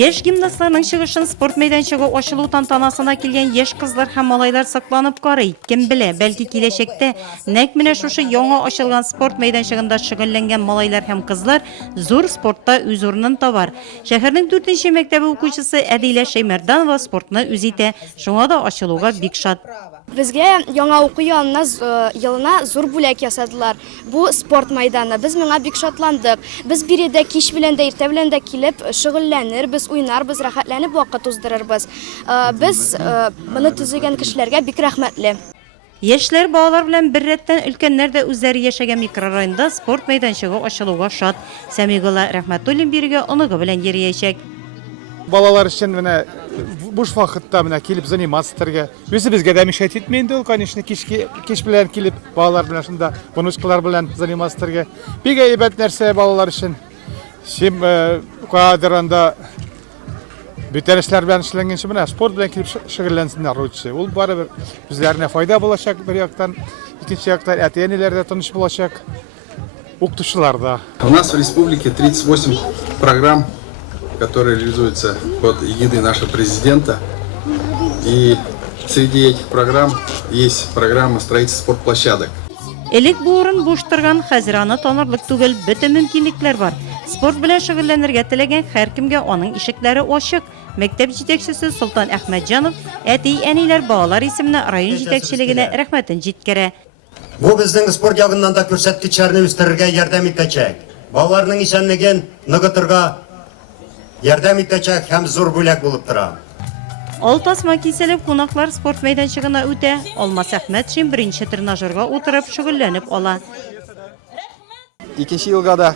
Еш гимнастларның чыгышын спорт мәйданчыгы ачылу тантанасына килгән еш кызлар һәм малайлар сакланып карый. Кем белә, бәлки киләчәктә нәкъ менә шушы яңа ачылган спорт мәйданчыгында шөгыльләнгән малайлар һәм кызлар зур спортта үз урынын табар. Шәһәрнең 4нче мәктәбе укучысы Әдилә Шәймәрданова спортны үз итә. Шуңа да ачылуга бик шат. Безгә яңа уку елына зур бүләк ясадылар. Бу спорт мәйданы. Без моңа бик шатландык. Без биредә кич белән дә, иртә белән дә килеп шөгыльләнербез, уйнарбыз, рәхәтләнеп вакыт уздырырбыз. Без моны төзегән кешеләргә бик рәхмәтле. Яшьләр балалар белән бер рәттән өлкәннәр дә үзләре яшәгән микрорайонда спорт мәйданчыгы ачылуга шат. Сәмигулла Рәхмәтуллин бирегә оныгы белән йөриячәк. Балалар өчен менә буш вакытта менә килеп заниматься итәргә. Үзебезгә дә мишәт итмәенде ул, конечно, кич белән килеп балалар белән шунда бонускалар белән заниматься итәргә. Бик әйбәт нәрсә балалар өчен. Сим кадрында битәрешләр белән эшләнгәнче менә спорт белән килеп шөгыльләнсеннәр ручы. Ул барыбер үзләренә файда булачак бер яктан, икенче яктан әтиәниләр дә тыныч булачак, укытучылар да. У нас в республике 38 программ, которые реализуются под эгидой нашего президента. И среди этих программ есть программа строительства спортплощадок. Элек бу урын буш торган, хәзер аны танырлык түгел, бөтен мөмкинлекләр бар. Спорт белән шөгыльләнергә теләгән һәркемгә аның ишекләре ачык. Мәктәп җитәкчесе Султан Әхмәтҗанов әти-әниләр балалар исеменә район җитәкчелегенә рәхмәтен җиткерә. Бу безнең спорт ягыннан да күрсәткечләрне үстерергә ярдәм итәчәк. Балаларның исәнлеген ныгытырга ярдәм итәчәк һәм зур бүләк булып тора. Алтасма киселеп кунаклар спорт мәйданчыгына үтә. Алмас Әхмәтшин беренче тренажерга утырып шөгыльләнеп ала. Икенче елга да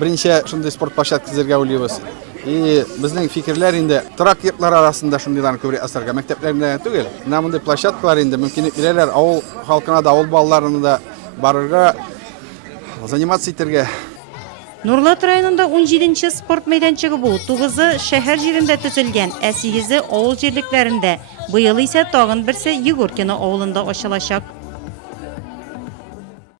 беренче шундый спорт площадка төзергә уйлыйбыз. И безнең фикерләр инде торак йортлар арасында шундыйларны күбрәк асарга, мәктәпләрендә түгел. Менә мондай площадкалар инде мөмкинлек бирәләр, авыл халкына да, авыл балаларына да барырга, заниматься итәргә. Нурлат районында 17нче спорт мәйданчыгы бу. 9-ы шәһәр җирендә төзелгән, 8-е авыл җирлекләрендә. Быел исә тагын берсе Егоркино авылында ачылачак.